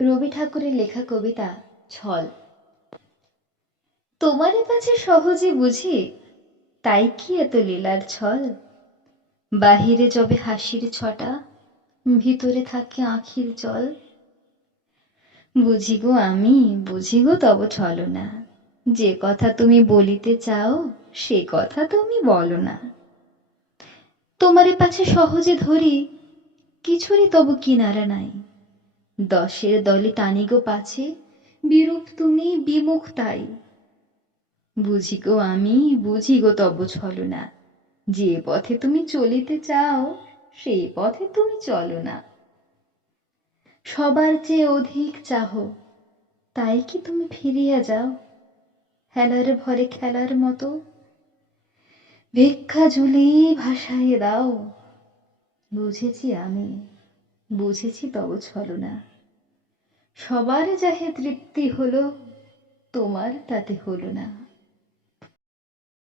রবি ঠাকুরের লেখা কবিতা, ছল। তোমারে কাছে সহজে বুঝি, তাই কি এত লীলার ছল? বাহিরে যবে হাসির ছটা, ভিতরে থাকে আখির জল। বুঝি গো আমি, বুঝি গো তব ছলনা যে কথা তুমি বলিতে চাও, সে কথা তুমি বলো না। তোমারে পাছে সহজে ধরি, কিছুরই তবু কিনারা নাই। দশের দলে টানি গো পাছে, বিরূপ তুমি, বিমুখ তাই। বুঝি গো আমি, বুঝি গো তব ছলনা, যে পথে তুমি চলিতে চাও সেই পথে তুমি চলো না। সবার চেয়ে অধিক চাহ, তাই কি তুমি ফিরিয়া যাও হেলার ভরে খেলার মতো? ভিক্ষা ঝুলি ভাসাইয়ে দাও। বুঝেছি আমি, বুঝেছি তব ছলনা। সবার যাহে তৃপ্তি হলো তোমার তাতে হলো না।